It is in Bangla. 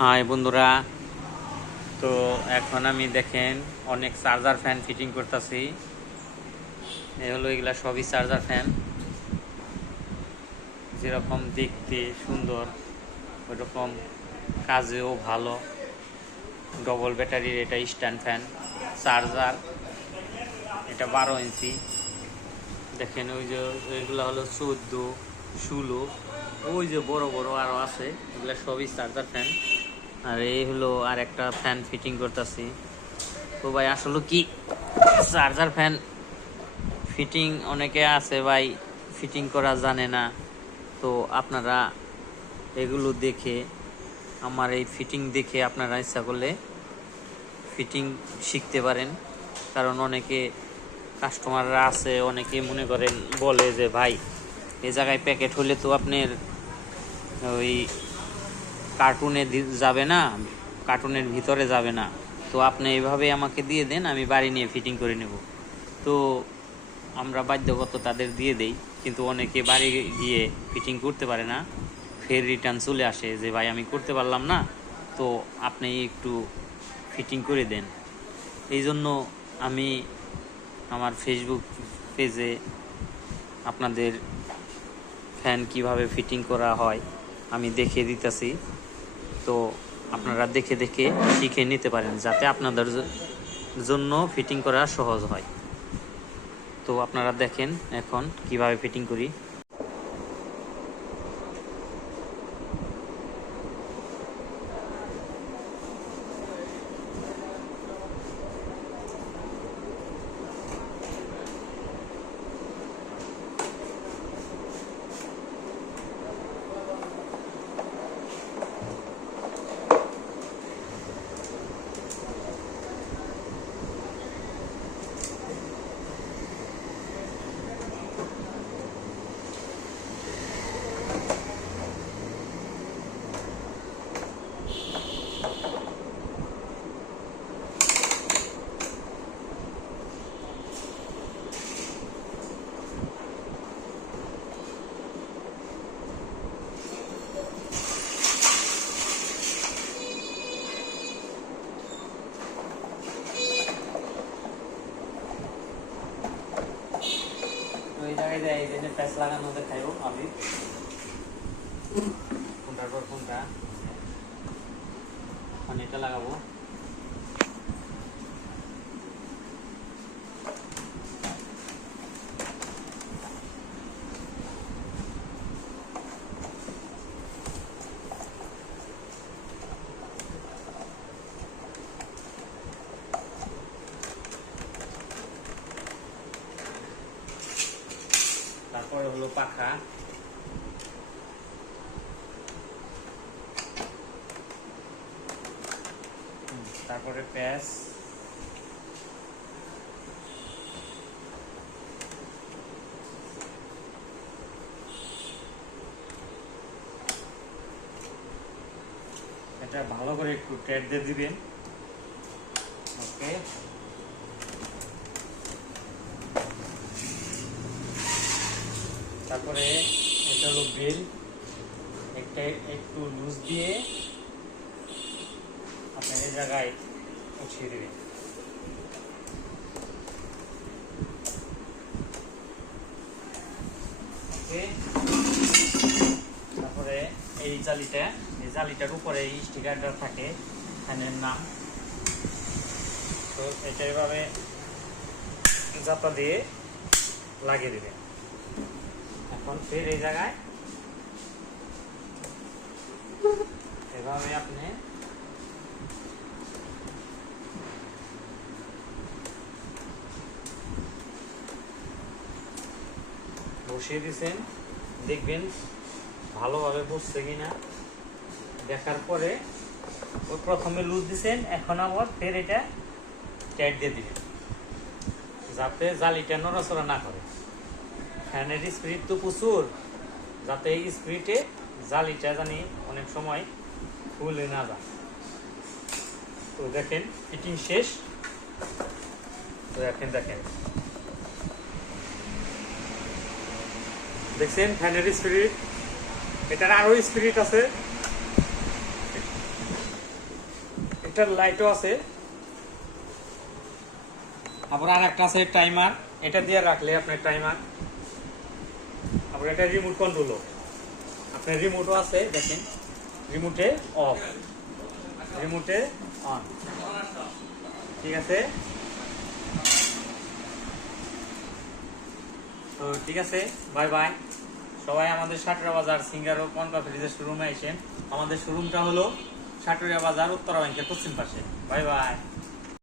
হাই বন্ধুরা। তো এখন আমি দেখেন, অনেক চার্জার ফ্যান ফিটিং করতেছি। এই হলো এগুলা সবই চার্জার ফ্যান যেরকম দেখতে সুন্দর, ওইরকম কাজেও ভালো। ডবল ব্যাটারির এটা স্ট্যান্ড ফ্যান চার্জার এটা বারো ইঞ্চি। দেখেন ওই যে, এগুলো হলো চোদ্দ, ষোলো। ওই যে বড় বড় আরও আছে, এগুলো সবই চার্জার ফ্যান আর এই হলো আর একটা ফ্যান ফিটিং করতেছি। তো ভাই, আসলে কি? চার্জার ফ্যান ফিটিং অনেকে আছে ভাই ফিটিং করা জানে না। তো আপনারা এগুলো দেখে, আমার এই ফিটিং দেখে আপনারা ইচ্ছা করলে ফিটিং শিখতে পারেন। কারণ অনেকে কাস্টমাররা আছে, অনেকে মনে করেন বলে যে, ভাই, এ জায়গায় প্যাকেট হলে তো আপনার ওই কার্টুনে যাবে না কার্টুনের ভিতরে যাবে না। তো আপনি এইভাবে আমাকে দিয়ে দেন, আমি বাড়ি নিয়ে ফিটিং করে নেব। তো আমরা বাধ্যগত তাদের দিয়ে দেই, কিন্তু অনেকে বাড়ি গিয়ে ফিটিং করতে পারে না। ফের রিটার্ন চলে আসে যে, ভাই, আমি করতে পারলাম না। তো আপনি একটু ফিটিং করে দেন। এই জন্য আমি আমার ফেসবুক পেজে আপনাদের ফ্যান কীভাবে ফিটিং করা হয়, আমি দেখিয়ে দিতেছি। তো আপনারা দেখে দেখে শিখে নিতে পারেন যাতে আপনাদের জন্য ফিটিং করা সহজ হয়। তো আপনারা দেখেন এখন কীভাবে ফিটিং করি। ওই জায়গায় দেয় এই জন্য আমি কোনটার কোনটা এখন এটা লাগাবো তারপরে হলো পাখা। তারপরে প্যাচ। এটা ভালো করে একটু টেট দিয়ে দিবেন। ওকে। তারপরে এটা হলো বেল। একটা একটু লুজ দিয়ে আপনার এই জায়গায় উঠিয়ে দেবেন তারপরে এই জালিটা, এই জালিটার উপরে এই স্টিকারটা থাকে, ফ্যানের নাম। তো এটা এভাবে জাপা দিয়ে লাগিয়ে দেবেন এখন ফের এই জায়গায়। এভাবে আপনি বসিয়ে দিচ্ছেন দেখবেন ভালোভাবে বসছে কিনা। দেখার পরে ওই প্রথমে লুজ দিছেন, এখন আবার ফের এটা টাইট দিয়ে দিবেন। যাতে জালিটা নড়াচড়া না করে। ফ্যানের স্পিড তো প্রচুর। যাতে এই স্পিডে জালিটা জানি অনেক সময় ফুলে না যায়। তো দেখেন, ফিটিং শেষ। তো এখন দেখেন। দেখছেন, ফ্যানের স্পিরিট এটার আরও স্পিরিট আছে। এটার লাইটও আছে। আবার আর একটা আছে টাইমার। এটা দিয়ে রাখলে আপনার টাইমার। আবার এটা রিমোট কন্ট্রোলও আপনার রিমোটও আছে, দেখেন। রিমোটে অফ রিমোটে অন ঠিক আছে? তো ঠিক আছে বাই বাই সবাই আমাদের সাটরা বাজার সিঙ্গার ও কনকা ফ্রিজের শোরুমে আসেন আমাদের শোরুমটা হলো সাটুরিয়া বাজার উত্তরা ব্যাংকের পশ্চিম পাশে। Bye bye